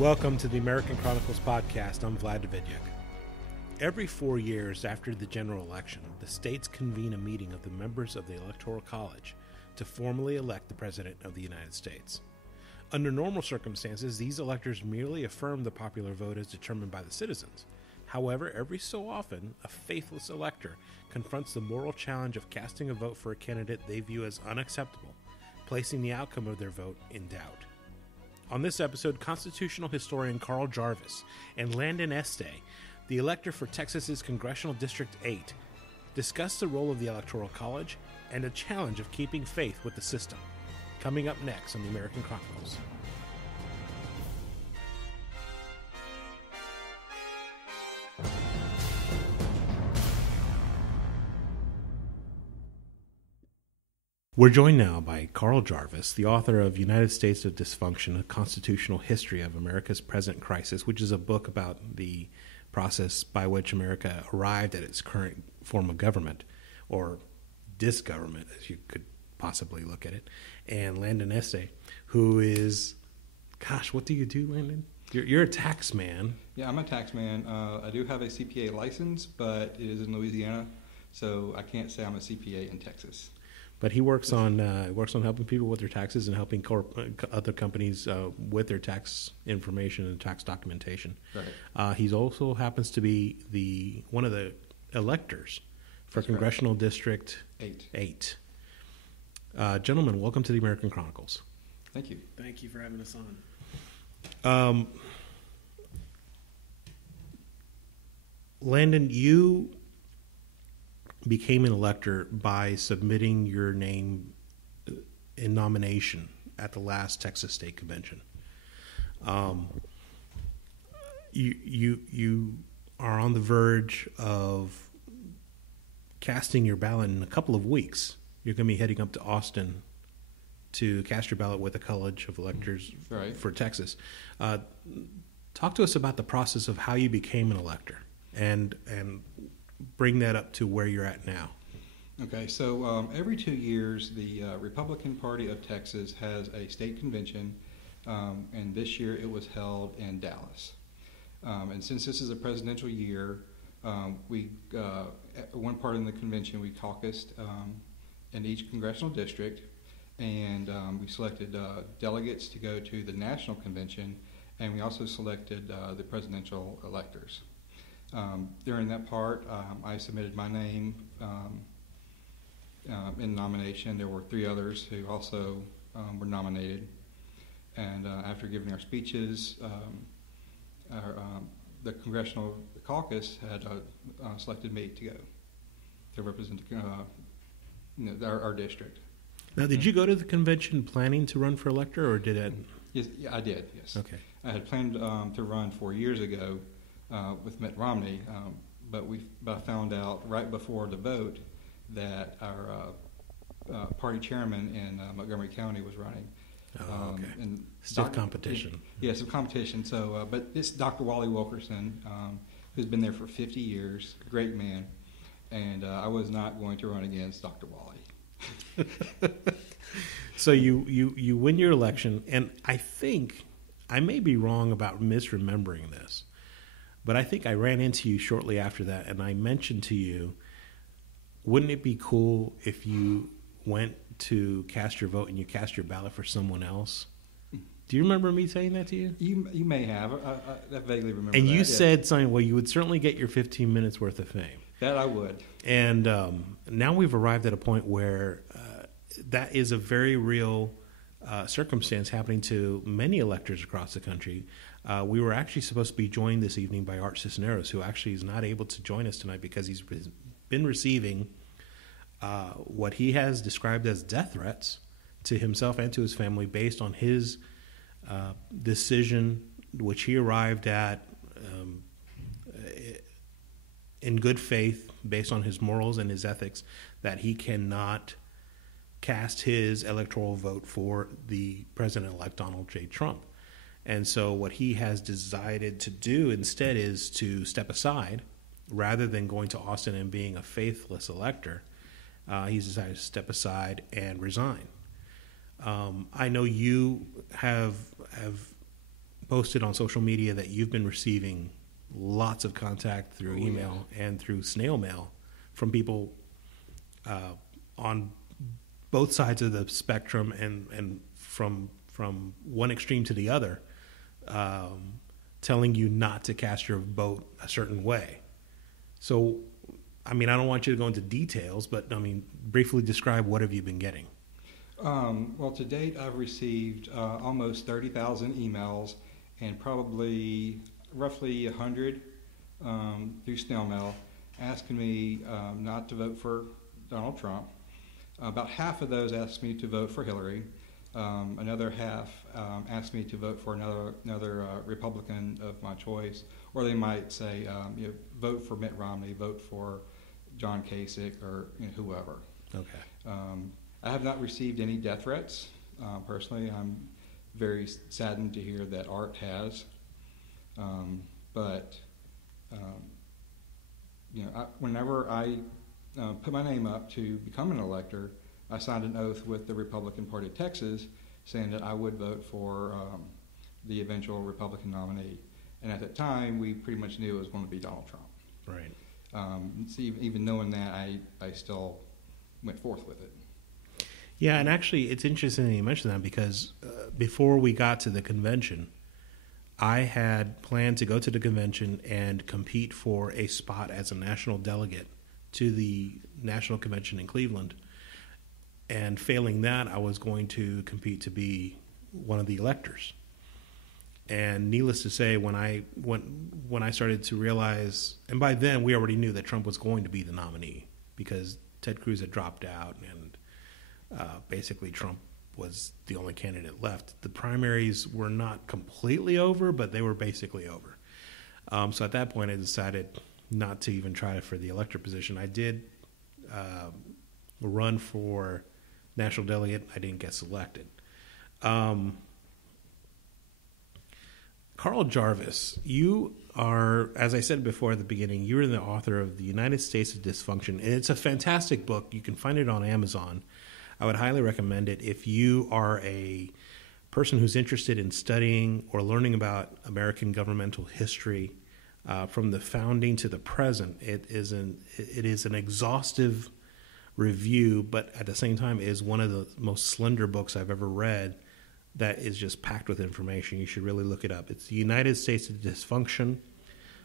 Welcome to the American Chronicles podcast. I'm Vlad Davidiak. Every 4 years after the general election, the states convene a meeting of the members of the Electoral College to formally elect the President of the United States. Under normal circumstances, these electors merely affirm the popular vote as determined by the citizens. However, every so often, a faithless elector confronts the moral challenge of casting a vote for a candidate they view as unacceptable, placing the outcome of their vote in doubt. On this episode, constitutional historian Carl Jarvis and Landon Estay, the elector for Texas's Congressional District 8, discuss the role of the Electoral College and a challenge of keeping faith with the system. Coming up next on the American Chronicles. We're joined now by Carl Jarvis, the author of United States of Dysfunction, A Constitutional History of America's Present Crisis, which is a book about the process by which America arrived at its current form of government, or disgovernment, as you could possibly look at it. And Landon Estay, who is, what do you do, Landon? You're a tax man. Yeah, I'm a tax man. I do have a CPA license, but it is in Louisiana, so I can't say I'm a CPA in Texas. But he works on helping people with their taxes and helping other companies with their tax information and tax documentation. Right. He also happens to be one of the electors for Congressional District 8. Gentlemen, welcome to the American Chronicles. Thank you. Thank you for having us on. Landon, you became an elector by submitting your name in nomination at the last Texas State Convention. You are on the verge of casting your ballot in a couple of weeks. You're going to be heading up to Austin to cast your ballot with the College of Electors for Texas. Talk to us about the process of how you became an elector and bring that up to where you're at now. Okay, so every 2 years, the Republican Party of Texas has a state convention, and this year it was held in Dallas. And since this is a presidential year, we one part in the convention we caucused in each congressional district, and we selected delegates to go to the national convention, and we also selected the presidential electors. During that part, I submitted my name in nomination. There were 3 others who also were nominated. And after giving our speeches, the Congressional Caucus had selected me to go to represent our district. Now, did you go to the convention planning to run for elector, or did it? Yes, yeah, I did, yes. Okay. I had planned to run 4 years ago with Mitt Romney, but I found out right before the vote that our party chairman in Montgomery County was running. Oh, okay. And stiff competition. Yeah, some competition. So, but it's Dr. Wally Wilkerson, who's been there for 50 years, great man, and I was not going to run against Dr. Wally. So you win your election, and I think I may be wrong about misremembering this, but I think I ran into you shortly after that, and I mentioned to you, wouldn't it be cool if you went to cast your vote and you cast your ballot for someone else? Do you remember me saying that to you? You may have. I vaguely remember and that. You said something, well, you would certainly get your 15 minutes worth of fame. That I would. And now we've arrived at a point where that is a very real circumstance happening to many electors across the country. We were actually supposed to be joined this evening by Art Cisneros, who actually is not able to join us tonight because he's been receiving what he has described as death threats to himself and to his family based on his decision, which he arrived at in good faith based on his morals and his ethics, that he cannot cast his electoral vote for the President-elect Donald J. Trump. And so what he has decided to do instead is to step aside rather than going to Austin and being a faithless elector. He's decided to step aside and resign. I know you have posted on social media that you've been receiving lots of contact through email and through snail mail from people on both sides of the spectrum and from one extreme to the other, telling you not to cast your vote a certain way. So, I mean, I don't want you to go into details, but I mean, briefly describe what have you been getting? Well, to date, I've received almost 30,000 emails and probably roughly 100 through snail mail asking me not to vote for Donald Trump. About half of those asked me to vote for Hillary. Another half asked me to vote for another Republican of my choice, or they might say, vote for Mitt Romney, vote for John Kasich, or whoever. Okay. I have not received any death threats. Personally, I'm very saddened to hear that Art has. Whenever I put my name up to become an elector, I signed an oath with the Republican Party of Texas saying that I would vote for the eventual Republican nominee. And at that time, we pretty much knew it was going to be Donald Trump. Right. So even knowing that, I still went forth with it. Yeah, and actually, it's interesting that you mentioned that because before we got to the convention, I had planned to go to the convention and compete for a spot as a national delegate to the national convention in Cleveland. And failing that, I was going to compete to be one of the electors. And needless to say, when I started to realize, and by then we already knew that Trump was going to be the nominee because Ted Cruz had dropped out and basically Trump was the only candidate left. The primaries were not completely over, but they were basically over. So at that point, I decided not to even try for the elector position. I did run for national delegate. I didn't get selected. Carl Jarvis, you are, as I said before at the beginning, you're the author of The United States of Dysfunction, and it's a fantastic book. You can find it on Amazon. I would highly recommend it if you are a person who's interested in studying or learning about American governmental history from the founding to the present. It is an exhaustive review, but at the same time is one of the most slender books I've ever read that is just packed with information. You should really look it up. It's The United States of Dysfunction,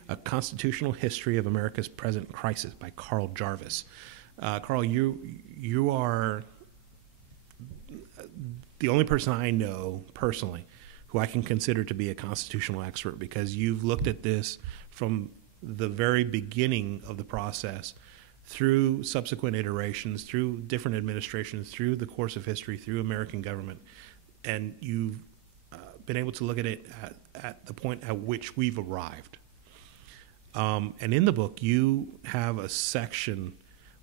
A Constitutional History of America's Present Crisis by Carl Jarvis. Carl, you are the only person I know personally who I can consider to be a constitutional expert because you've looked at this from the very beginning of the process through subsequent iterations, through different administrations, through the course of history, through American government, and you've been able to look at it at the point at which we've arrived. And in the book, you have a section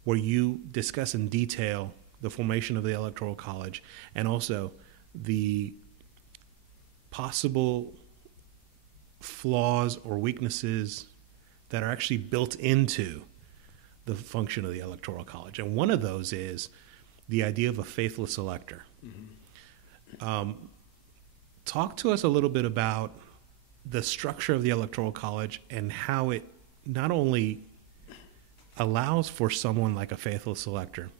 where you discuss in detail the formation of the Electoral College and also the possible flaws or weaknesses that are actually built into the function of the Electoral College. And one of those is the idea of a faithless elector. Mm-hmm. Talk to us a little bit about the structure of the Electoral College and how it not only allows for someone like a faithless elector,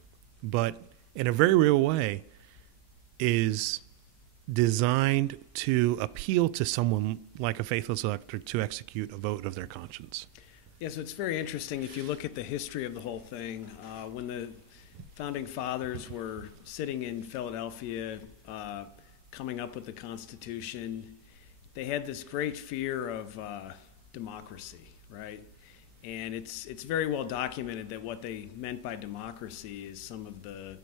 but in a very real way is designed to appeal to someone like a faithless elector to execute a vote of their conscience. Yeah, so it's very interesting if you look at the history of the whole thing. When the Founding Fathers were sitting in Philadelphia coming up with the Constitution, they had this great fear of democracy, right? And it's very well documented that what they meant by democracy is some of the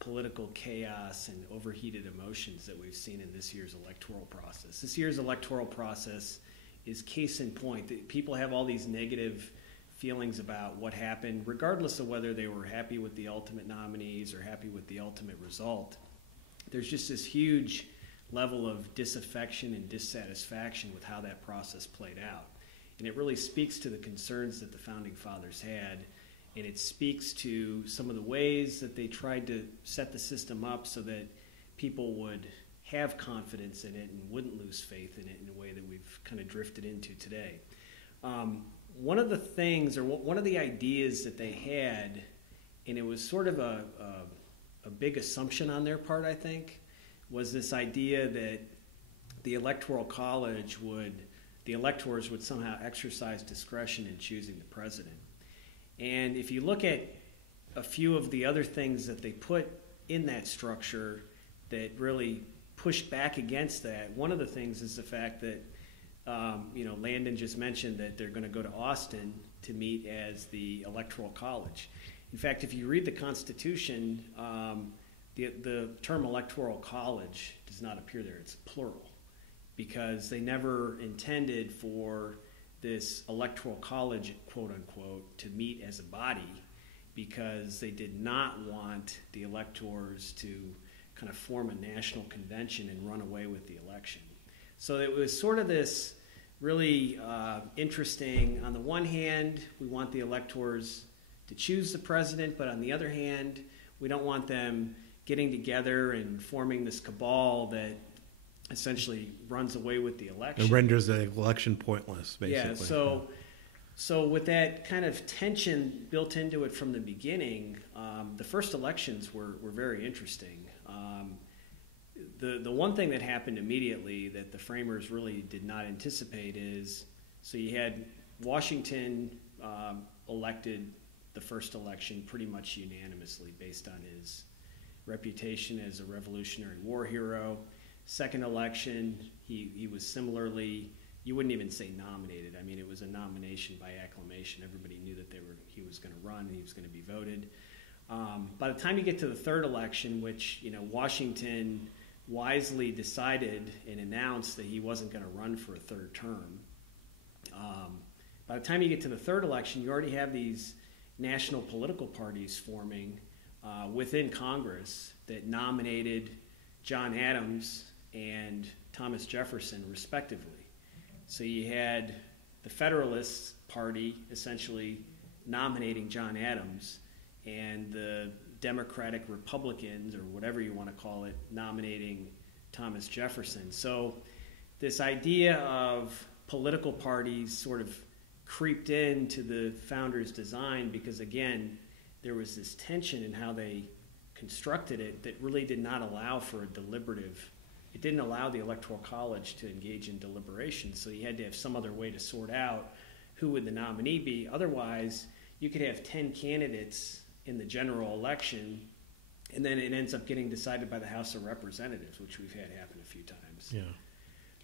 political chaos and overheated emotions that we've seen in this year's electoral process. This year's electoral process is case in point. People have all these negative feelings about what happened, regardless of whether they were happy with the ultimate nominees or happy with the ultimate result. There's just this huge level of disaffection and dissatisfaction with how that process played out. And it really speaks to the concerns that the Founding Fathers had, and it speaks to some of the ways that they tried to set the system up so that people would have confidence in it and wouldn't lose faith in it in a way that we've kind of drifted into today. One of the things, or one of the ideas that they had, and it was sort of a big assumption on their part, I think, was this idea that the Electoral College the electors would somehow exercise discretion in choosing the president. And if you look at a few of the other things that they put in that structure that really pushed back against that, one of the things is the fact that, Landon just mentioned that they're going to go to Austin to meet as the Electoral College. In fact, if you read the Constitution, the term Electoral College does not appear there. It's plural, because they never intended for this Electoral College, quote unquote, to meet as a body, because they did not want the electors to kind of form a national convention and run away with the election. So it was sort of this really interesting, on the one hand, we want the electors to choose the president, but on the other hand, we don't want them getting together and forming this cabal that essentially runs away with the election. It renders the election pointless, basically. Yeah, so with that kind of tension built into it from the beginning, the first elections were very interesting. The one thing that happened immediately that the framers really did not anticipate is, so you had Washington elected the first election pretty much unanimously based on his reputation as a Revolutionary War hero. Second election, he was similarly, you wouldn't even say nominated. I mean, it was a nomination by acclamation. Everybody knew that he was going to run and he was going to be voted. By the time you get to the third election, which Washington wisely decided and announced that he wasn't going to run for a third term, by the time you get to the third election, you already have these national political parties forming within Congress that nominated John Adams and Thomas Jefferson, respectively. So you had the Federalist Party essentially nominating John Adams, and the Democratic Republicans, or whatever you want to call it, nominating Thomas Jefferson. So this idea of political parties sort of creeped into the founders' design because, again, there was this tension in how they constructed it that really did not allow for a deliberative. It didn't allow the Electoral College to engage in deliberation, so you had to have some other way to sort out who would the nominee be. Otherwise, you could have 10 candidates in the general election, and then it ends up getting decided by the House of Representatives, which we've had happen a few times. Yeah.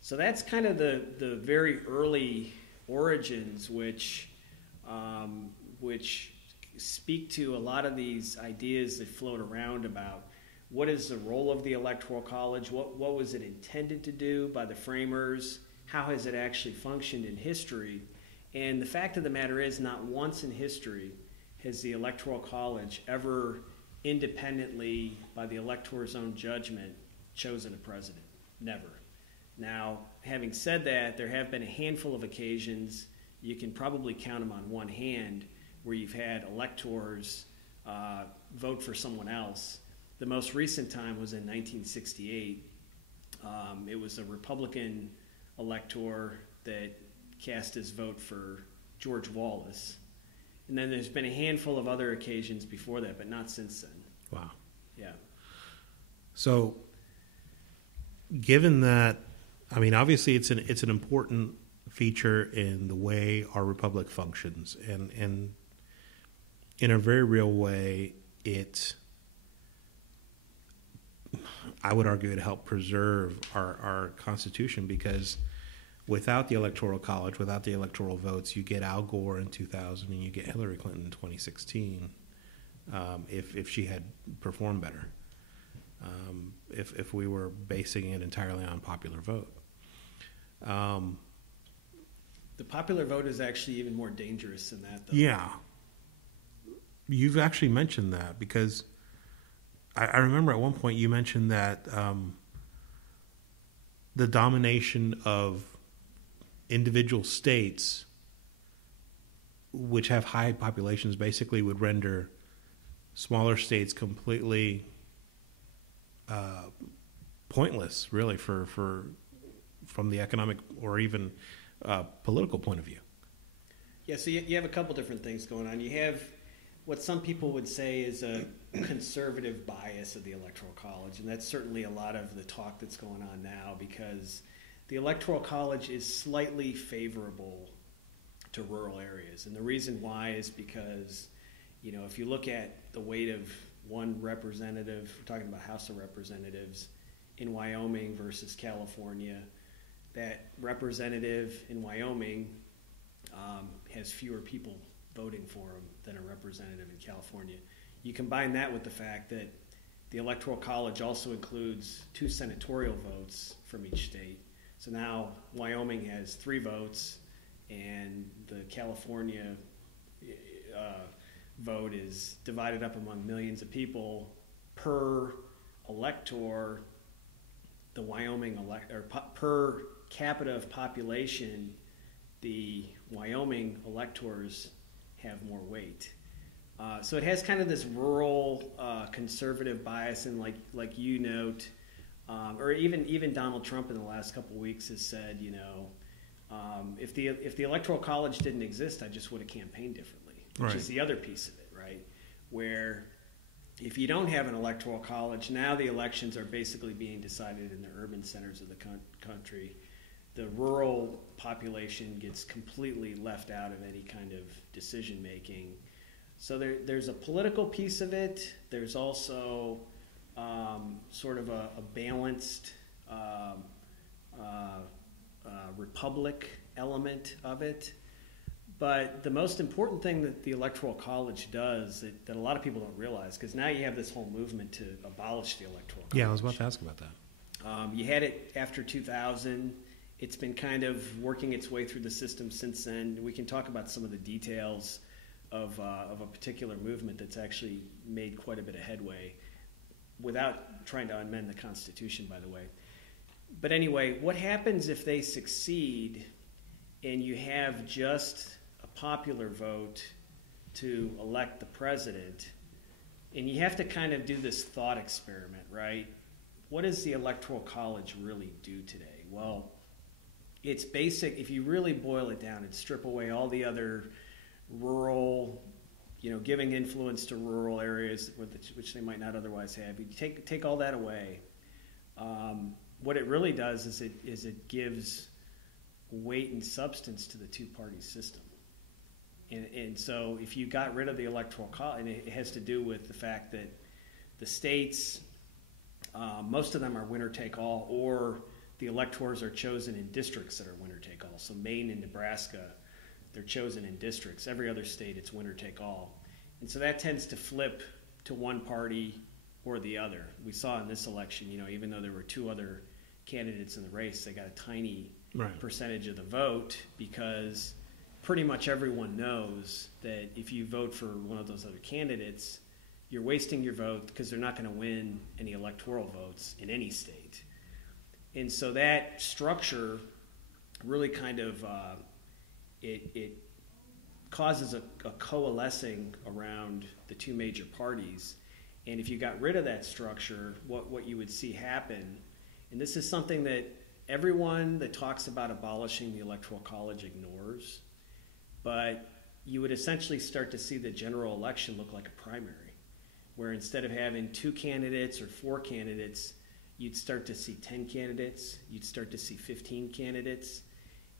So that's kind of the very early origins, which speak to a lot of these ideas that float around about what is the role of the Electoral College, what was it intended to do by the framers, how has it actually functioned in history. And the fact of the matter is, not once in history has the Electoral College ever independently, by the elector's own judgment, chosen a president. Never. Now, having said that, there have been a handful of occasions, you can probably count them on one hand, where you've had electors vote for someone else. The most recent time was in 1968. It was a Republican elector that cast his vote for George Wallace. And then there's been a handful of other occasions before that, but not since then. Wow. Yeah. So, given that, I mean, obviously it's an important feature in the way our republic functions, and in a very real way, I would argue it helped preserve our Constitution, because without the Electoral College, without the electoral votes, you get Al Gore in 2000 and you get Hillary Clinton in 2016 if she had performed better, if we were basing it entirely on popular vote. The popular vote is actually even more dangerous than that, though. Yeah. You've actually mentioned that, because I remember at one point you mentioned that the domination of individual states, which have high populations, basically would render smaller states completely pointless, really, from the economic or even political point of view. Yeah, so you have a couple different things going on. You have what some people would say is a conservative bias of the Electoral College, and that's certainly a lot of the talk that's going on now, because the Electoral College is slightly favorable to rural areas. And the reason why is because, if you look at the weight of one representative, we're talking about House of Representatives, in Wyoming versus California, that representative in Wyoming has fewer people voting for him than a representative in California. You combine that with the fact that the Electoral College also includes 2 senatorial votes from each state. So now Wyoming has 3 votes, and the California vote is divided up among millions of people per elector. The Wyoming per capita of population, the Wyoming electors have more weight. So it has kind of this rural conservative bias, and like you note, or even Donald Trump in the last couple of weeks has said, if the Electoral College didn't exist, I just would have campaigned differently, which right. is the other piece of it, right? Where if you don't have an Electoral College, now the elections are basically being decided in the urban centers of the country. The rural population gets completely left out of any kind of decision making. So there's a political piece of it. There's also sort of a balanced republic element of it. But the most important thing that the Electoral College does that a lot of people don't realize, because now you have this whole movement to abolish the Electoral College. Yeah, I was about to ask about that. You had it after 2000. It's been kind of working its way through the system since then. We can talk about some of the details of a particular movement that's actually made quite a bit of headway without trying to amend the Constitution, by the way. But anyway, what happens if they succeed and you have just a popular vote to elect the president, and you have to kind of do this thought experiment, right? What does the Electoral College really do today? Well, it's basic. If you really boil it down and strip away all the other rural, giving influence to rural areas which they might not otherwise have, you take all that away. What it really does is it gives weight and substance to the two-party system. And so if you got rid of the Electoral College, and it has to do with the fact that the states, most of them are winner-take-all, or the electors are chosen in districts that are winner-take-all. So Maine and Nebraska, they're chosen in districts. Every other state, it's winner-take-all. And so that tends to flip to one party or the other. We saw in this election, even though there were 2 other candidates in the race, they got a tiny percentage of the vote, because pretty much everyone knows that if you vote for one of those other candidates, you're wasting your vote, because they're not going to win any electoral votes in any state. And so that structure really kind of it causes a coalescing around the 2 major parties. And if you got rid of that structure, what you would see happen, and this is something that everyone that talks about abolishing the Electoral College ignores, but you would essentially start to see the general election look like a primary, where instead of having 2 candidates or 4 candidates, you'd start to see 10 candidates, you'd start to see 15 candidates,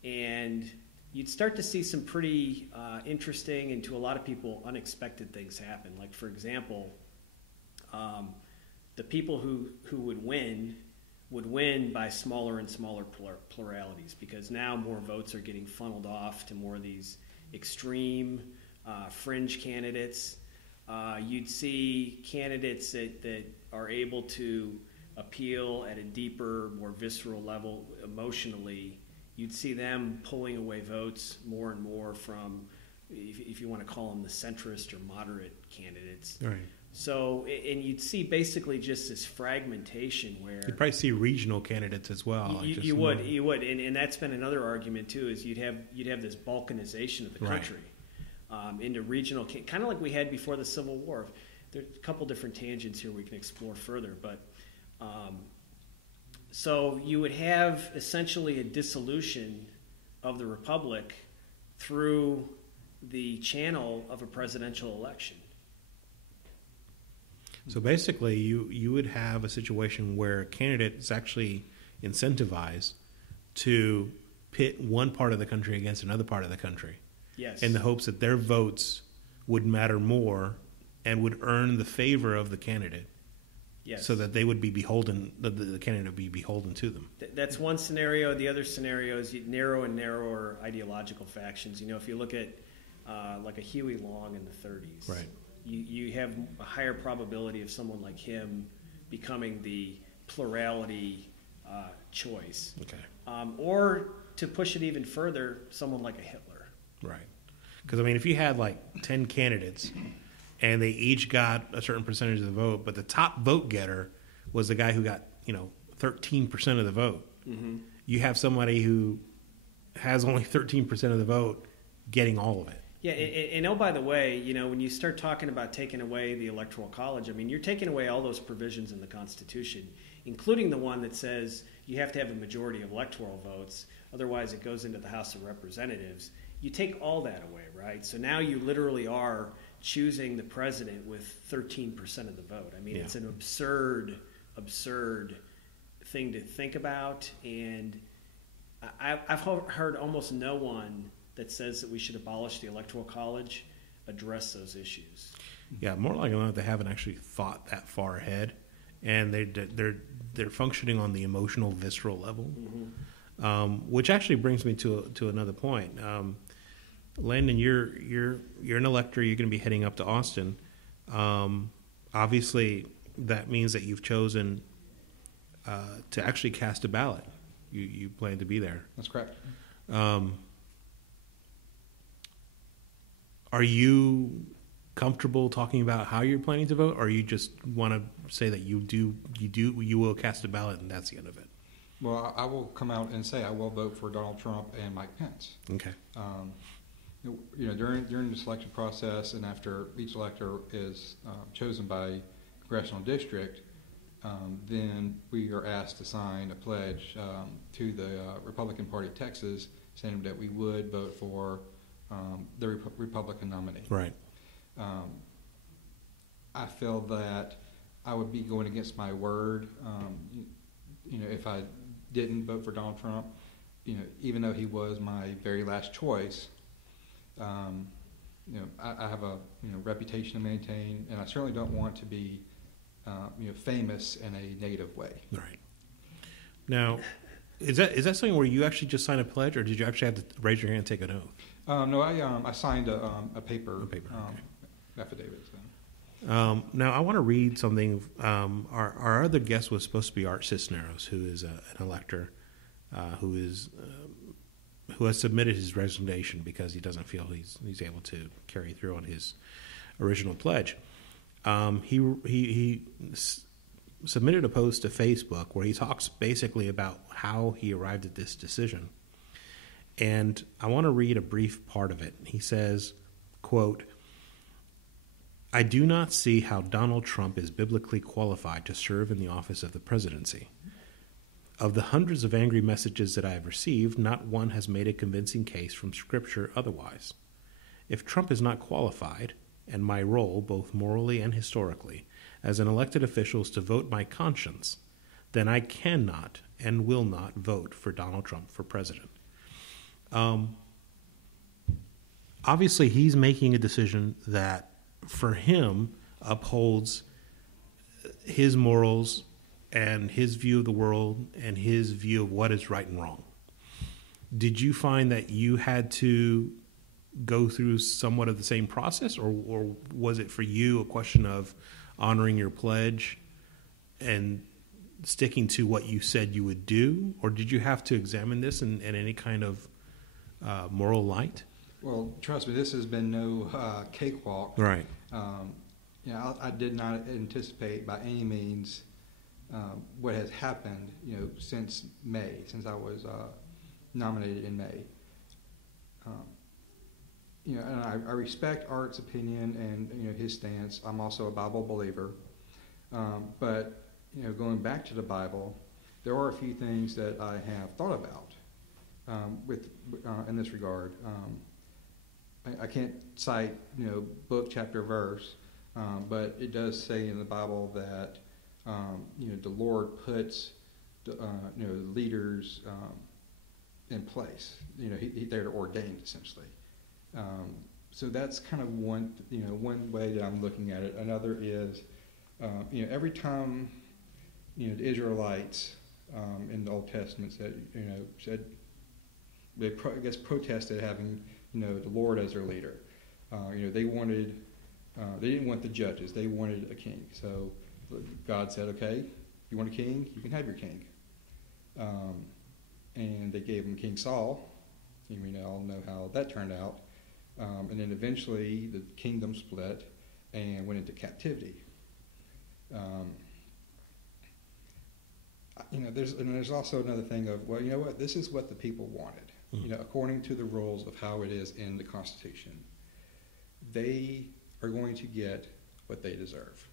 and you'd start to see some pretty interesting, and to a lot of people, unexpected things happen. Like, for example, the people who would win by smaller and smaller pluralities, because now more votes are getting funneled off to more of these extreme fringe candidates. You'd see candidates that are able to appeal at a deeper, more visceral level emotionally. You'd see them pulling away votes more and more from, if you want to call them the centrist or moderate candidates. Right. So, and you'd see basically just this fragmentation where you'd probably see regional candidates as well. You would, and that's been another argument too. Is you'd have this balkanization of the country into regional, kind of like we had before the Civil War. There's a couple different tangents here we can explore further, but So you would have essentially a dissolution of the republic through the channel of a presidential election. So basically, you would have a situation where a candidate is actually incentivized to pit one part of the country against another part of the country. Yes. In the hopes that their votes would matter more and would earn the favor of the candidate. Yes. So that they would be beholden, the candidate would be beholden to them. That's one scenario. The other scenario is narrow and narrower ideological factions. You know, if you look at like a Huey Long in the 30s, right, you have a higher probability of someone like him becoming the plurality choice. Okay. Or to push it even further, someone like a Hitler. Right. Because, I mean, if you had like 10 candidates and they each got a certain percentage of the vote, but the top vote getter was the guy who got, 13% of the vote. Mm-hmm. You have somebody who has only 13% of the vote getting all of it. Yeah, and oh, by the way, when you start talking about taking away the Electoral College, I mean, you're taking away all those provisions in the Constitution, including the one that says you have to have a majority of electoral votes, otherwise it goes into the House of Representatives. You take all that away, right? So now you literally are choosing the president with 13% of the vote. I mean, It's an absurd thing to think about, and I've heard almost no one that says that we should abolish the Electoral College address those issues. Yeah, more likely than not, they haven't actually thought that far ahead, and they're functioning on the emotional, visceral level, which actually brings me to another point. Landon, you're an elector. You're going to be heading up to Austin. Obviously, that means that you've chosen to actually cast a ballot. You plan to be there. That's correct. Are you comfortable talking about how you're planning to vote, or you just want to say that you will cast a ballot and that's the end of it? Well, I will come out and say I will vote for Donald Trump and Mike Pence. Okay. During the selection process, and after each elector is chosen by Congressional District, then we are asked to sign a pledge to the Republican Party of Texas, saying that we would vote for the Republican nominee. Right. I feel that I would be going against my word, if I didn't vote for Donald Trump, even though he was my very last choice. I have a reputation to maintain, and I certainly don't want to be famous in a negative way. Right. Now, is that something where you actually just sign a pledge, or did you actually have to raise your hand and take an oath? No, I signed a paper, okay. affidavit. So. Now, I want to read something. Our other guest was supposed to be Art Cisneros, who is an elector, who has submitted his resignation because he doesn't feel he's able to carry through on his original pledge. He submitted a post to Facebook where he talks basically about how he arrived at this decision. And I want to read a brief part of it. He says, quote, "I do not see how Donald Trump is biblically qualified to serve in the office of the presidency. Of the hundreds of angry messages that I have received, not one has made a convincing case from Scripture otherwise. If Trump is not qualified, and my role, both morally and historically, as an elected official is to vote my conscience, then I cannot and will not vote for Donald Trump for president." Obviously, he's making a decision that, for him, upholds his morals and his view of the world and his view of what is right and wrong. Did you find that you had to go through somewhat of the same process, or was it for you a question of honoring your pledge and sticking to what you said you would do, or did you have to examine this in any kind of moral light? Well, trust me, this has been no cakewalk. Right. I did not anticipate by any means what has happened, since May, since I was nominated in May. And I respect Art's opinion and his stance. I'm also a Bible believer, but going back to the Bible, there are a few things that I have thought about in this regard. I can't cite book, chapter, verse, but it does say in the Bible that the Lord puts leaders in place. They're ordained essentially. So that's kind of one way that I'm looking at it. Another is every time the Israelites in the Old Testament said they protested having the Lord as their leader. They wanted they didn't want the judges. They wanted a king. So God said, okay, you want a king? You can have your king. And they gave him King Saul. And we all know how that turned out. And then eventually the kingdom split and went into captivity. There's also another thing of, well, you know what? This is what the people wanted. According to the rules of how it is in the Constitution, they are going to get what they deserve.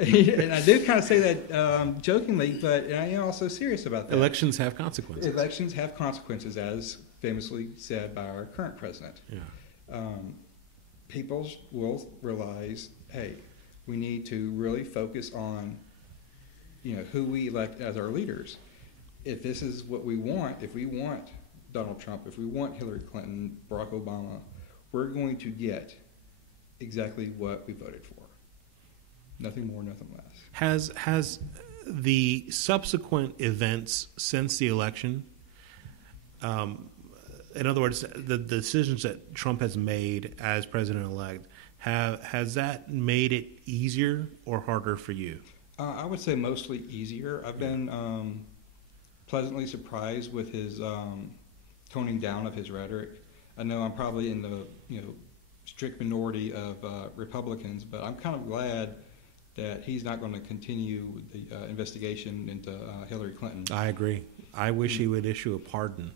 And I do kind of say that jokingly, but I am also serious about that. Elections have consequences. Elections have consequences, as famously said by our current president. Yeah. People will realize, hey, we need to really focus on, who we elect as our leaders. If this is what we want, if we want Donald Trump, if we want Hillary Clinton, Barack Obama, we're going to get exactly what we voted for. Nothing more, nothing less. Has the subsequent events since the election, in other words, the decisions that Trump has made as president-elect, has that made it easier or harder for you? I would say mostly easier. I've been pleasantly surprised with his toning down of his rhetoric. I know I'm probably in the strict minority of Republicans, but I'm kind of glad that he's not going to continue the investigation into Hillary Clinton. I agree. I wish he would issue a pardon.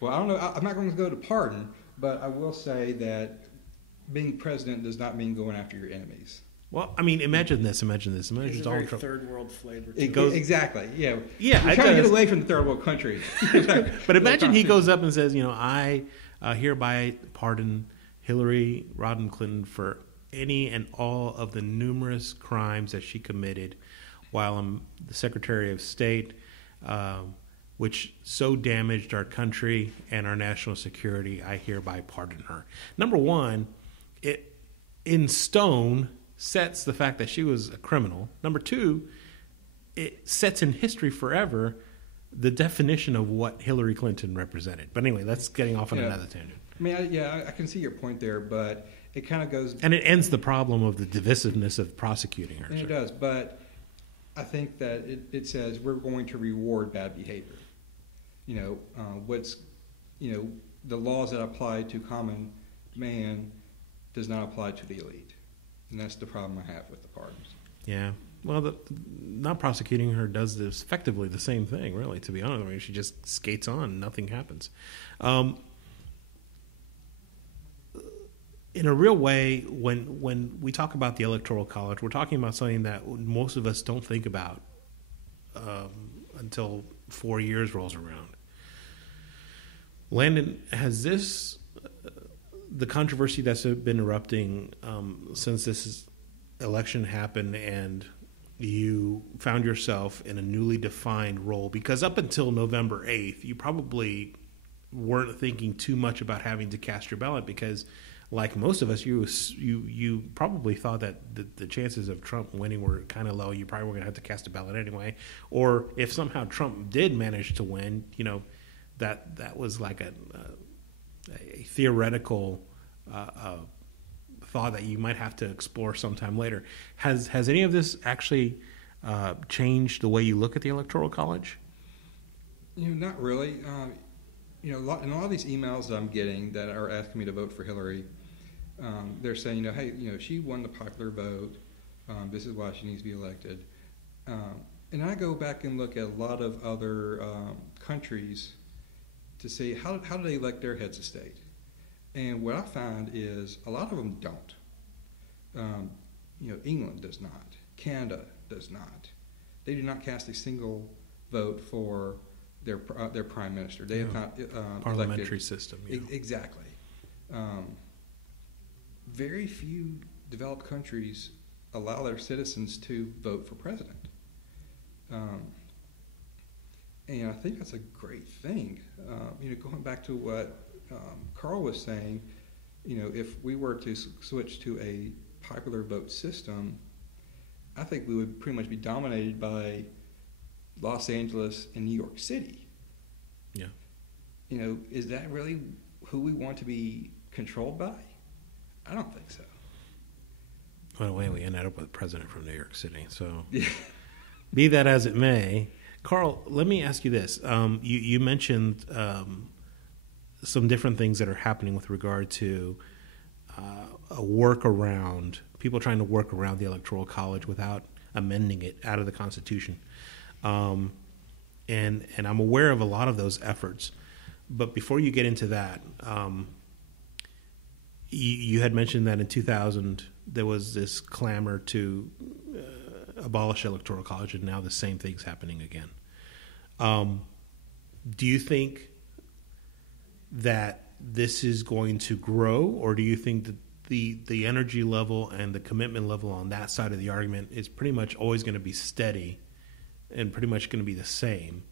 Well, I don't know. I'm not going to go to pardon, but I will say that being president does not mean going after your enemies. Well, I mean, imagine this. Imagine It's a very third world flavor. It goes exactly. Yeah. Yeah. We're trying to get away from the third world countries. But imagine he goes up and says, I hereby pardon Hillary Rodham Clinton for any and all of the numerous crimes that she committed while I'm the Secretary of State, which so damaged our country and our national security. I hereby pardon her. Number one, it in stone sets the fact that she was a criminal. Number two, it sets in history forever the definition of what Hillary Clinton represented. But anyway, that's getting off on another tangent. I mean, I can see your point there, but it kind of goes... And it ends the problem of the divisiveness of prosecuting her. And it does, but I think that it says we're going to reward bad behavior. The laws that apply to common man does not apply to the elite. And that's the problem I have with the pardons. Yeah. Well, not prosecuting her does this effectively the same thing, really, to be honest. I mean, she just skates on. Nothing happens. In a real way, when we talk about the Electoral College, we're talking about something that most of us don't think about until 4 years rolls around. Landon, has the controversy that's been erupting since this election happened and you found yourself in a newly defined role, because up until November 8th, you probably weren't thinking too much about having to cast your ballot because, like most of us, you probably thought that the chances of Trump winning were kind of low. You probably were going to have to cast a ballot anyway. Or if somehow Trump did manage to win, that was like a theoretical thought that you might have to explore sometime later. Has any of this actually changed the way you look at the Electoral College? Not really. In a lot of these emails that I'm getting that are asking me to vote for Hillary, they're saying, hey, she won the popular vote. This is why she needs to be elected. And I go back and look at a lot of other countries to see how do they elect their heads of state. And what I find is a lot of them don't. England does not. Canada does not. they do not cast a single vote for their prime minister. They have not parliamentary elected. System. Exactly. Very few developed countries allow their citizens to vote for president. And I think that's a great thing. Going back to what Carl was saying, if we were to switch to a popular vote system, I think we would pretty much be dominated by Los Angeles and New York City. Yeah. Is that really who we want to be controlled by? I don't think so. Well, we ended up with a president from New York City. So, Yeah. Be that as it may, Carl, let me ask you this. You mentioned some different things that are happening with regard to a workaround, people trying to work around the Electoral College without amending it out of the Constitution. And I'm aware of a lot of those efforts. But before you get into that, you had mentioned that in 2000 there was this clamor to abolish Electoral College, and now the same thing's happening again. Do you think that this is going to grow, or do you think that the energy level and the commitment level on that side of the argument is pretty much always going to be steady and pretty much going to be the same,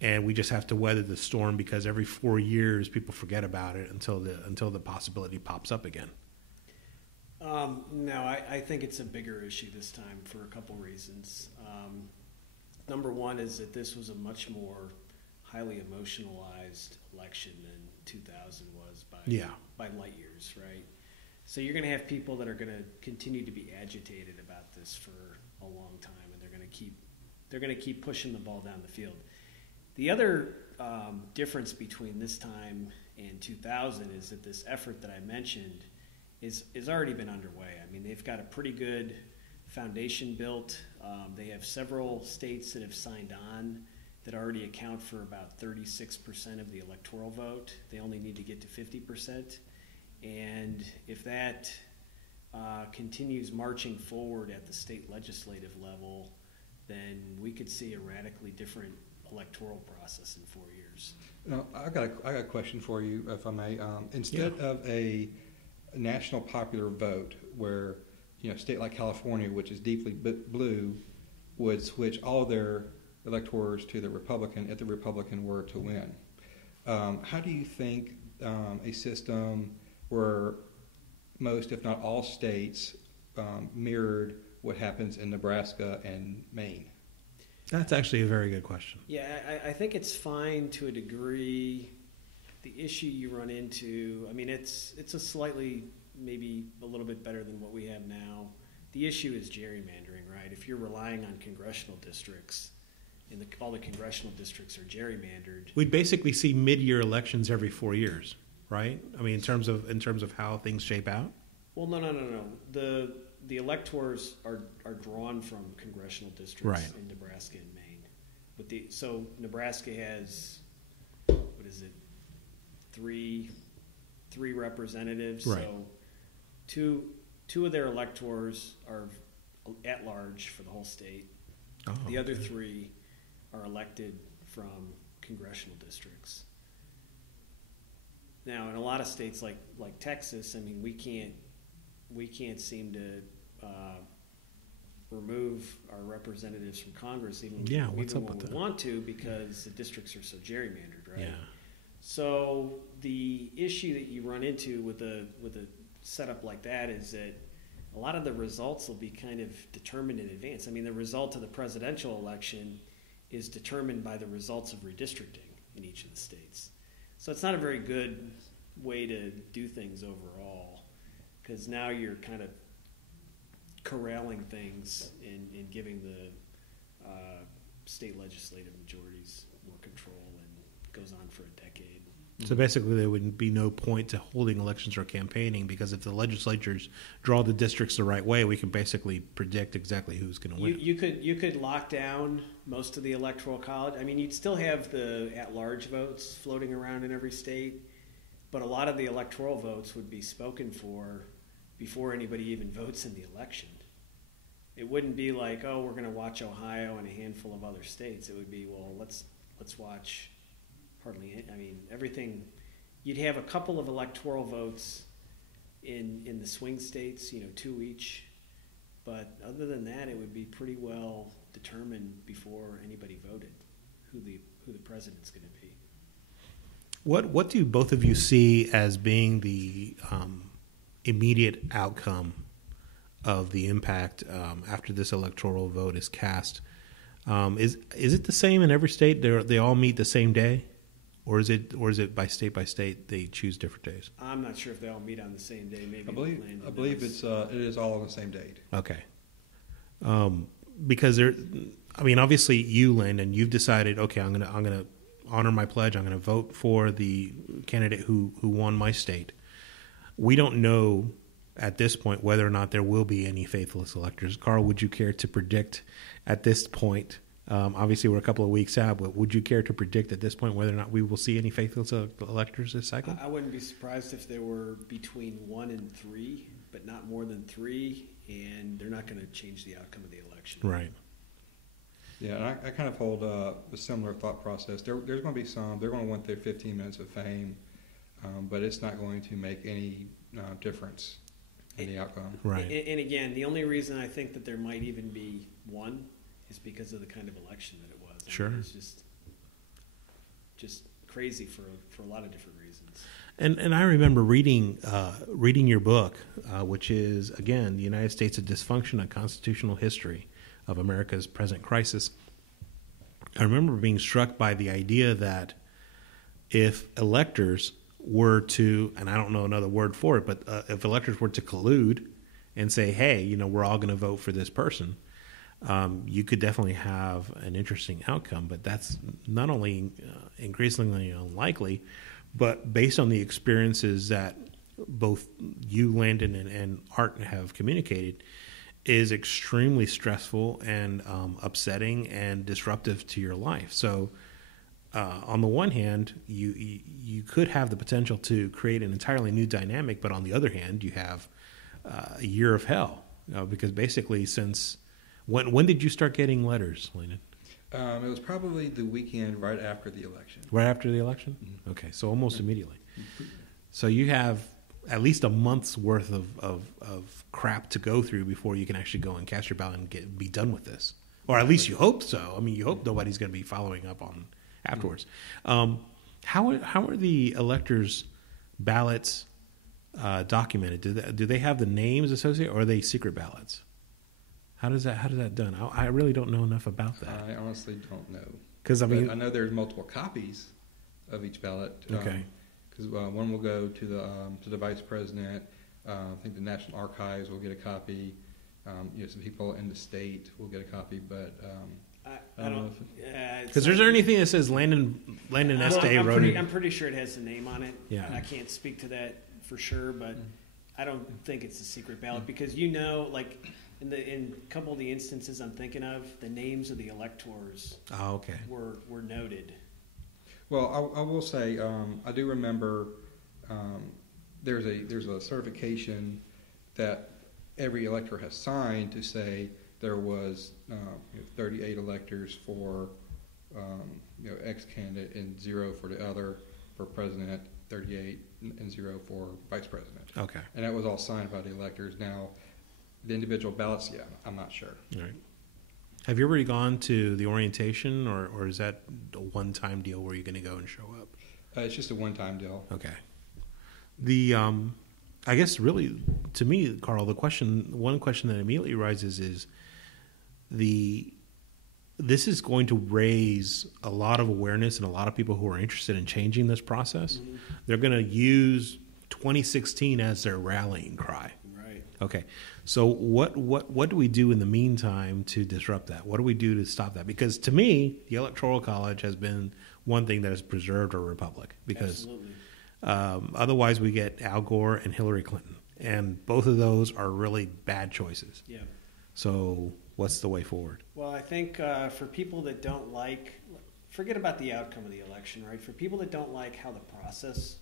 and we just have to weather the storm because every 4 years people forget about it until the possibility pops up again? No, I think it's a bigger issue this time for a couple reasons. Number one is that this was a much more highly emotionalized election than 2000 was by light years, right? So you're going to have people that are going to continue to be agitated about this for a long time, and they're going to keep pushing the ball down the field. The other difference between this time and 2000 is that this effort that I mentioned is already been underway. I mean, they've got a pretty good foundation built. They have several states that have signed on that already account for about 36% of the electoral vote. They only need to get to 50%. And if that continues marching forward at the state legislative level, then we could see a radically different electoral process in 4 years. Now, I got a question for you, if I may. Instead of a national popular vote where a state like California, which is deeply blue, would switch all of their electors to the Republican if the Republican were to win. How do you think a system where most, if not all states, mirrored what happens in Nebraska and Maine? That's actually a very good question. Yeah, I think it's fine to a degree. The issue you run into, I mean, it's a slightly, maybe a little bit better than what we have now. The issue is gerrymandering, right? If you're relying on congressional districts, and all the congressional districts are gerrymandered, We'd basically see mid-year elections every 4 years, right? I mean, in terms of how things shape out. Well, no. The electors are drawn from congressional districts Right. in Nebraska and Maine. So Nebraska has, what is it, three representatives. Right. So two of their electors are at large for the whole state. Oh, The other okay. three are elected from congressional districts. Now, in a lot of states like Texas, I mean, we can't seem to remove our representatives from Congress even when we want to, because the districts are so gerrymandered, right? Yeah. So the issue that you run into with a setup like that is that a lot of the results will be kind of determined in advance. I mean, the result of the presidential election is determined by the results of redistricting in each of the states. So it's not a very good way to do things overall, because now you're kind of corralling things and giving the state legislative majorities more control, and it goes on for a decade. So basically, there would be no point to holding elections or campaigning, because if the legislatures draw the districts the right way, we can basically predict exactly who's going to win. You could lock down most of the Electoral College. I mean, you'd still have the at-large votes floating around in every state, but a lot of the electoral votes would be spoken for before anybody even votes in the election. it wouldn't be like, oh, we're going to watch Ohio and a handful of other states. It would be, well, let's watch everything. You'd have a couple of electoral votes in the swing states, 2 each. But other than that, it would be pretty well determined before anybody voted who the president's going to be. What do both of you see as being the immediate outcome of the impact after this electoral vote is cast? Is it the same in every state? They all meet the same day, or is it by state they choose different days? I'm not sure if they all meet on the same day. Maybe I believe it is all on the same date. Okay, because obviously you, Landon, you've decided. Okay, I'm gonna honor my pledge. I'm gonna vote for the candidate who won my state. We don't know at this point whether or not there will be any faithless electors. Carl, would you care to predict at this point? Obviously, we're a couple of weeks out, but would you care to predict at this point whether or not we will see any faithless electors this cycle? I wouldn't be surprised if there were between 1 and 3, but not more than 3, and they're not going to change the outcome of the election. Right. Yeah, and I kind of hold a similar thought process. There's going to be some. They're going to want their 15 minutes of fame, but it's not going to make any difference in the outcome. Right. And again, the only reason I think that there might even be 1 is because of the kind of election that it was. Sure. It's just crazy for a lot of different reasons. And I remember reading your book, which is, again, The United States of Dysfunction, A Constitutional History of America's Present Crisis. I remember being struck by the idea that if electors were to, and I don't know another word for it, but if electors were to collude and say, hey, we're all going to vote for this person, you could definitely have an interesting outcome. But that's not only increasingly unlikely, but based on the experiences that both you, Landon, and Art have communicated, is extremely stressful and upsetting and disruptive to your life. So on the one hand, you could have the potential to create an entirely new dynamic, but on the other hand, you have a year of hell, because basically since when did you start getting letters, Landon? It was probably the weekend right after the election. Right after the election? Mm-hmm. Okay, so almost immediately. So you have at least a month's worth of crap to go through before you can actually go and cast your ballot and be done with this. Or at least you hope so. I mean, you hope nobody's going to be following up on afterwards. How are the electors' ballots documented? Do they have the names associated, or are they secret ballots? How does that done? I really don't know enough about that. I honestly don't know. Because I know there's multiple copies of each ballot. Okay. Because one will go to the vice president. I think the National Archives will get a copy. Some people in the state will get a copy, but I don't know if because is there anything that says Landon Estay wrote it? I'm pretty sure it has the name on it. Yeah. I can't speak to that for sure, but I don't think it's a secret ballot because like in a couple of the instances I'm thinking of, the names of the electors were noted. Well, I will say I do remember there's a certification that every elector has signed to say there was 38 electors for X candidate and 0 for the other, for president 38 and 0 for vice president. Okay. And that was all signed by the electors. Now, the individual ballots, I'm not sure. All right. Have you already gone to the orientation, or is that a one-time deal where you're going to go and show up? It's just a one-time deal. Okay. The I guess really, to me, Carl, one question that immediately arises is this is going to raise a lot of awareness and a lot of people who are interested in changing this process. Mm-hmm. They're going to use 2016 as their rallying cry. Right. Okay. So what do we do in the meantime to disrupt that? What do we do to stop that? Because to me, the Electoral College has been one thing that has preserved our republic. Because otherwise we get Al Gore and Hillary Clinton. And both of those are really bad choices. Yeah. So what's the way forward? Well, I think for people that don't forget about the outcome of the election, right? For people that don't like how the process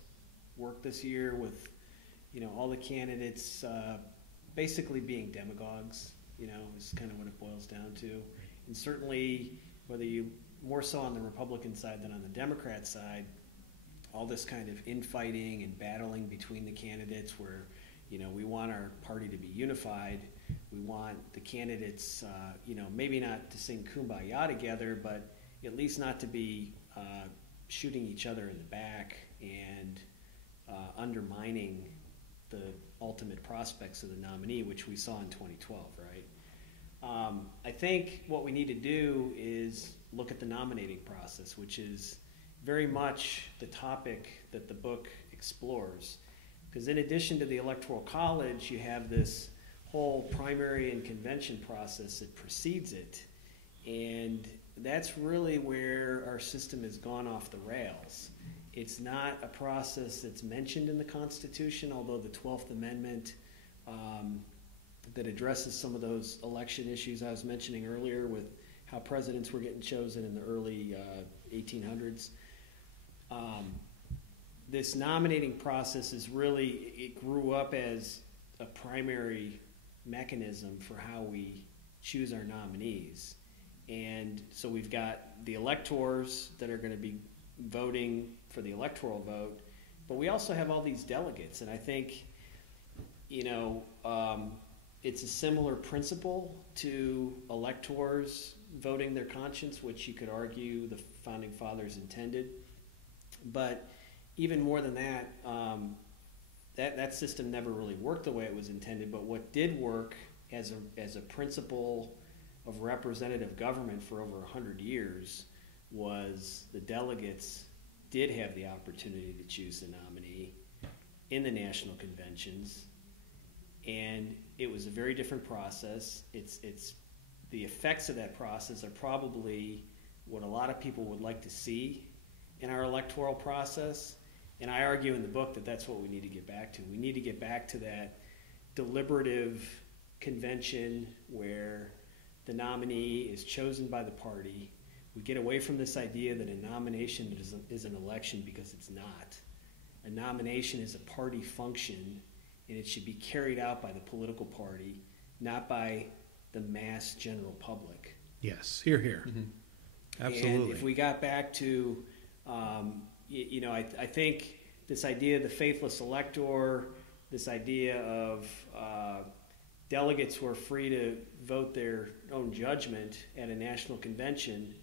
worked this year with, all the candidates basically being demagogues, is kind of what it boils down to. And certainly, whether you more so on the Republican side than on the Democrat side, all this kind of infighting and battling between the candidates where, we want our party to be unified. We want the candidates, maybe not to sing Kumbaya together, but at least not to be shooting each other in the back and undermining the ultimate prospects of the nominee, which we saw in 2012, right? I think what we need to do is look at the nominating process, which is very much the topic that the book explores. Because in addition to the Electoral College, you have this whole primary and convention process that precedes it. And that's really where our system has gone off the rails. It's not a process that's mentioned in the Constitution, although the 12th Amendment that addresses some of those election issues I was mentioning earlier with how presidents were getting chosen in the early 1800s. This nominating process it grew up as a primary mechanism for how we choose our nominees. And so we've got the electors that are going to be voting for the electoral vote, but we also have all these delegates. And I think, it's a similar principle to electors voting their conscience, which you could argue the Founding Fathers intended. But even more than that, that system never really worked the way it was intended. But what did work as a principle of representative government for over 100 years was the delegates did have the opportunity to choose the nominee in the national conventions, and it was a very different process. It's the effects of that process are probably what a lot of people would like to see in our electoral process, and I argue in the book that that's what we need to get back to. We need to get back to that deliberative convention where the nominee is chosen by the party. We get away from this idea that a nomination is an election, because it's not. A nomination is a party function, and it should be carried out by the political party, not by the mass general public. Yes, hear, hear. Mm-hmm. Absolutely. And if we got back to, I think this idea of the faithless elector, this idea of delegates who are free to vote their own judgment at a national convention,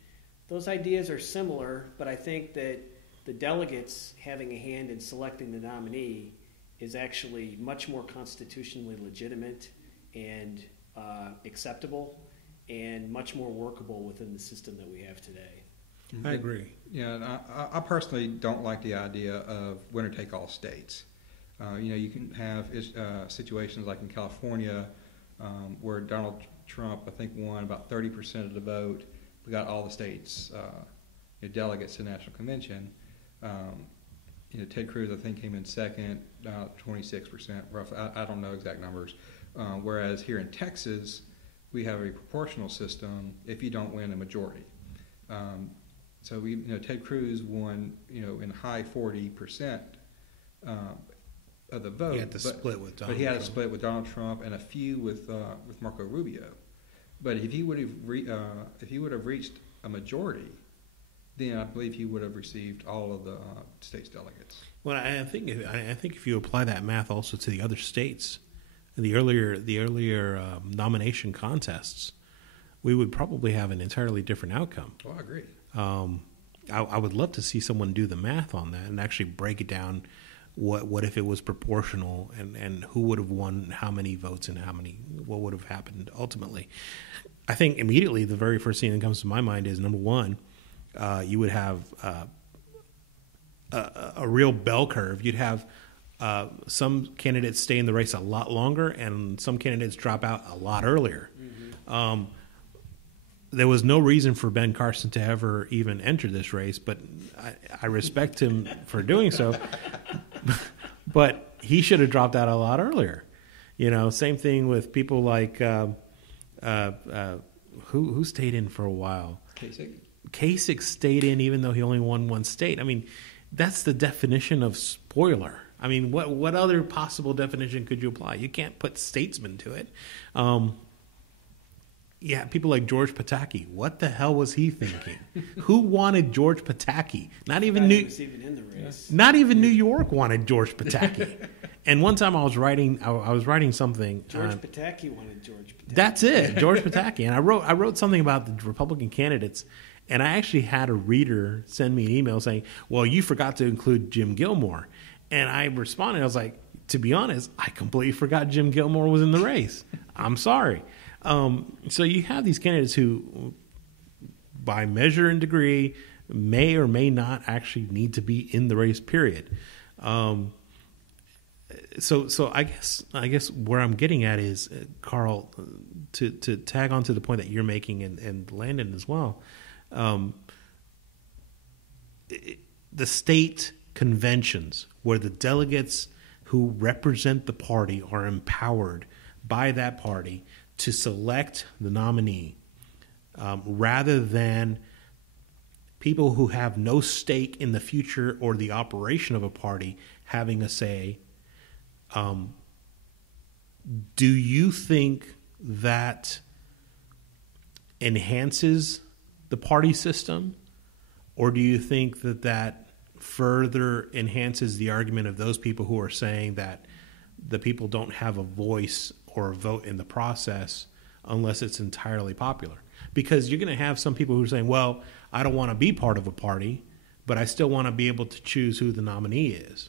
those ideas are similar, but I think that the delegates having a hand in selecting the nominee is actually much more constitutionally legitimate and acceptable and much more workable within the system that we have today. I agree. Yeah, and I personally don't like the idea of winner-take-all states. You can have situations like in California where Donald Trump, I think, won about 30% of the vote. We got all the states delegates to the National Convention. Ted Cruz, I think, came in second, 26%, roughly. I don't know exact numbers. Whereas here in Texas, we have a proportional system if you don't win a majority. So Ted Cruz won, in high 40% of the vote. He had to split with Donald Trump. But he had to split with Donald Trump and a few with Marco Rubio. But if he would have reached a majority, then I believe he would have received all of the state's delegates. Well, I think if you apply that math also to the other states, the earlier nomination contests, we would probably have an entirely different outcome. Oh, I agree. I would love to see someone do the math on that and actually break it down. What if it was proportional, and who would have won how many votes and what would have happened ultimately? I think immediately the very first thing that comes to my mind is, number one, you would have a real bell curve. You'd have some candidates stay in the race a lot longer, and some candidates drop out a lot earlier. Mm-hmm. There was no reason for Ben Carson to ever even enter this race, but I respect him for doing so. But he should have dropped out a lot earlier. Same thing with people like who stayed in for a while. Kasich stayed in even though he only won one state. I mean, that's the definition of spoiler. I mean, what other possible definition could you apply? You can't put statesman to it. Yeah, people like George Pataki. What the hell was he thinking? Who wanted George Pataki? Not even He was even in the race. Not even New York wanted George Pataki. And one time I was writing something. George Pataki wanted George Pataki. That's it, George Pataki. And I wrote something about the Republican candidates, and I actually had a reader send me an email saying, "Well, you forgot to include Jim Gilmore." And I responded, I was like, to be honest, I completely forgot Jim Gilmore was in the race. I'm sorry. So you have these candidates who, by measure and degree, may or may not actually need to be in the race, period. So I guess where I'm getting at is, Carl, to tag on to the point that you're making, and Landon as well, the state conventions where the delegates who represent the party are empowered by that party to select the nominee, rather than people who have no stake in the future or the operation of a party having a say. Do you think that enhances the party system, or do you think that further enhances the argument of those people who are saying that the people don't have a voice or a vote in the process unless it's entirely popular? Because you're going to have some people who are saying, well, I don't want to be part of a party, but I still want to be able to choose who the nominee is.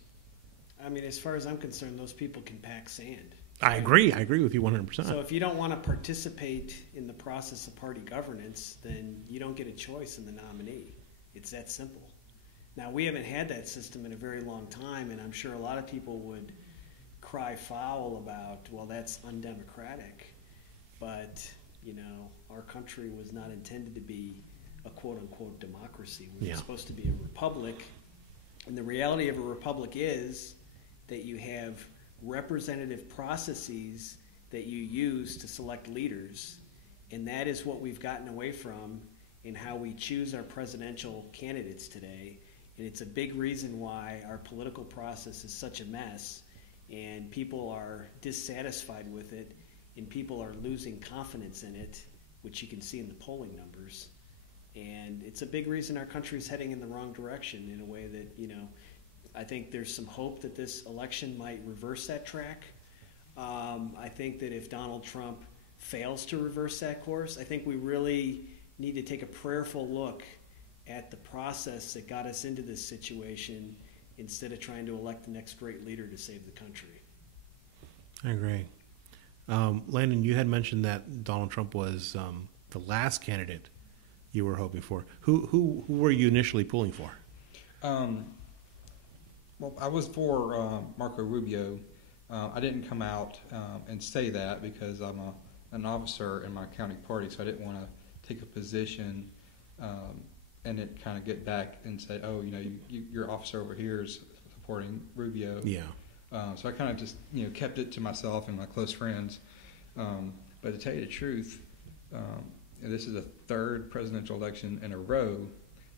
I mean, as far as I'm concerned, those people can pack sand. I agree with you 100%. So if you don't want to participate in the process of party governance, then you don't get a choice in the nominee. It's that simple. Now, we haven't had that system in a very long time, and I'm sure a lot of people would cry foul about, well, that's undemocratic. But, our country was not intended to be a quote-unquote democracy. We were supposed to be a republic. And the reality of a republic is that you have representative processes that you use to select leaders, and that is what we've gotten away from in how we choose our presidential candidates today. And it's a big reason why our political process is such a mess, and people are dissatisfied with it, and people are losing confidence in it, which you can see in the polling numbers. And it's a big reason our country is heading in the wrong direction in a way that, I think there's some hope that this election might reverse that track. I think that if Donald Trump fails to reverse that course, I think we really need to take a prayerful look at the process that got us into this situation instead of trying to elect the next great leader to save the country. I agree. Landon, you had mentioned that Donald Trump was the last candidate you were hoping for. Who were you initially pulling for? Well, I was for Marco Rubio. I didn't come out and say that because I'm an officer in my county party, so I didn't want to take a position and it kind of get back and say, oh, your officer over here is supporting Rubio. Yeah. So I kind of just kept it to myself and my close friends. But to tell you the truth, and this is the third presidential election in a row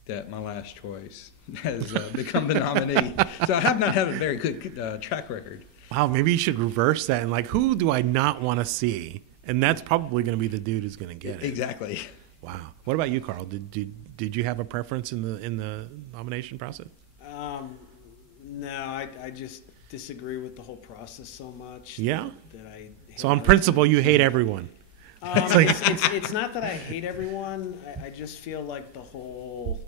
that my last choice has become the nominee. So I have not had a very good track record. Wow, maybe you should reverse that and who do I not want to see? And that's probably going to be the dude who's going to get it. Exactly. Wow. What about you, Carl? Did you have a preference in the nomination process? No, I just disagree with the whole process so much. Yeah. That so on principle, you hate everyone. It's not that I hate everyone. I just feel like the whole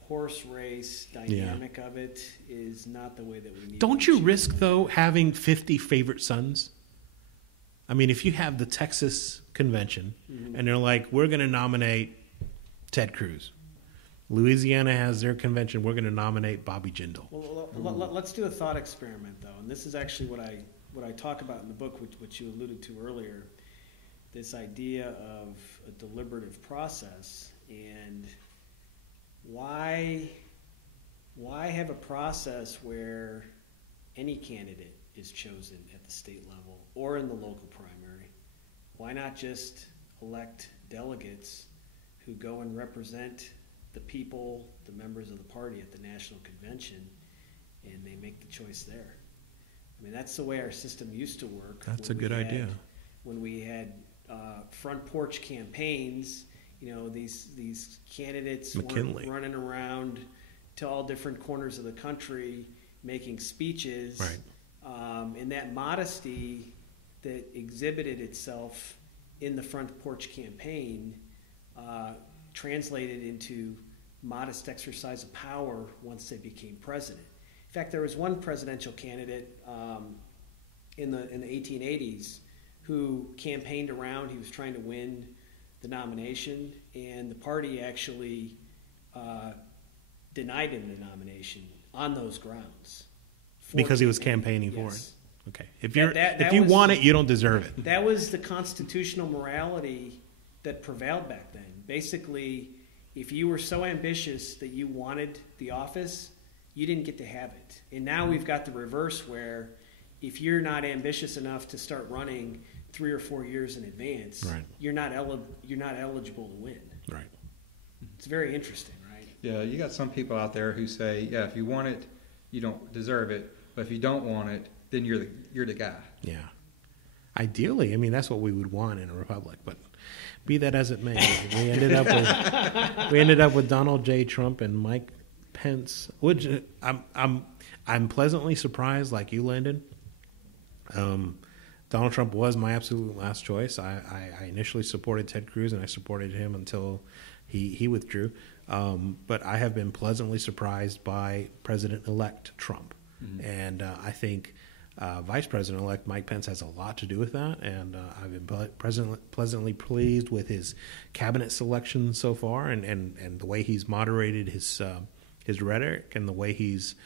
horse race dynamic of it is not the way that we need. Don't you risk though having 50 favorite sons? I mean, if you have the Texas convention and they're like, we're going to nominate Ted Cruz. Louisiana has their convention. We're going to nominate Bobby Jindal. Well, let's do a thought experiment, though. And this is actually what I talk about in the book, which you alluded to earlier, this idea of a deliberative process. And why have a process where any candidate is chosen at the state level or in the local primary? Why not just elect delegates who go and represent the people, the members of the party at the national convention, and they make the choice there? I mean, that's the way our system used to work. That's a good idea. When we had front porch campaigns. These candidates McKinley were running around to all different corners of the country making speeches. Right. And that modesty that exhibited itself in the front porch campaign translated into modest exercise of power once they became president. In fact, there was one presidential candidate in the 1880s who campaigned around. He was trying to win the nomination, and the party actually denied him the nomination on those grounds. Because he was campaigning for it. Yes. Okay. If you want it, you don't deserve it. That was the constitutional morality that prevailed back then. Basically, if you were so ambitious that you wanted the office, you didn't get to have it. And now we've got the reverse, where if you're not ambitious enough to start running 3 or 4 years in advance, right, you're not eligible to win. Right. It's very interesting, right? Yeah, you got some people out there who say, yeah, if you want it, you don't deserve it. But if you don't want it, then you're the guy. Yeah. Ideally, I mean, that's what we would want in a republic. But be that as it may, we ended up with Donald J. Trump and Mike Pence, which I'm pleasantly surprised, like you, Landon. Donald Trump was my absolute last choice. I initially supported Ted Cruz, and I supported him until he withdrew. But I have been pleasantly surprised by President-elect Trump. Mm-hmm. And I think Vice President-elect Mike Pence has a lot to do with that. And I've been pleasantly pleased with his cabinet selection so far, and the way he's moderated his rhetoric, and the way he's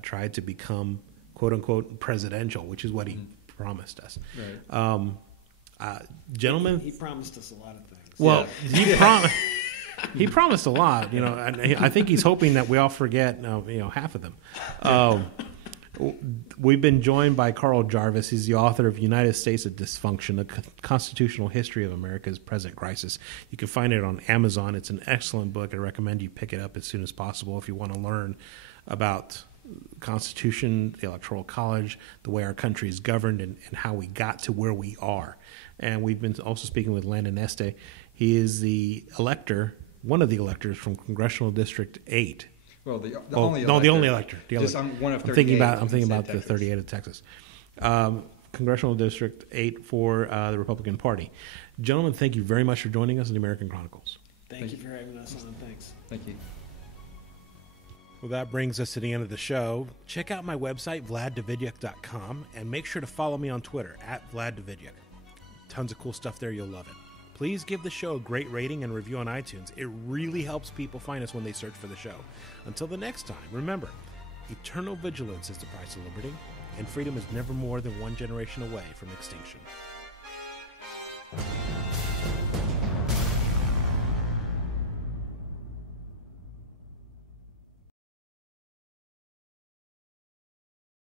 tried to become, quote-unquote, presidential, which is what he promised us. Right. Gentlemen, he promised us a lot of things. Well, yeah. He promised a lot, and I think he's hoping that we all forget, half of them. We've been joined by Carl Jarvis. He's the author of United States of Dysfunction, a constitutional history of America's present crisis. You can find it on Amazon. It's an excellent book. I recommend you pick it up as soon as possible if you want to learn about Constitution, the Electoral College, the way our country is governed, and how we got to where we are. And we've been also speaking with Landon Estay. He is the elector, one of the electors from Congressional District 8. Well, the only elector. I'm one of 38. I'm thinking about the 38 of Texas. Congressional District 8 for the Republican Party. Gentlemen, thank you very much for joining us in the American Chronicles. Thank you for having us on. Thanks. Thank you. Well, that brings us to the end of the show. Check out my website, vladdavidyuk.com, and make sure to follow me on Twitter, @VladDavidyuk. Tons of cool stuff there. You'll love it. Please give the show a great rating and review on iTunes. It really helps people find us when they search for the show. Until the next time, remember, eternal vigilance is the price of liberty, and freedom is never more than one generation away from extinction.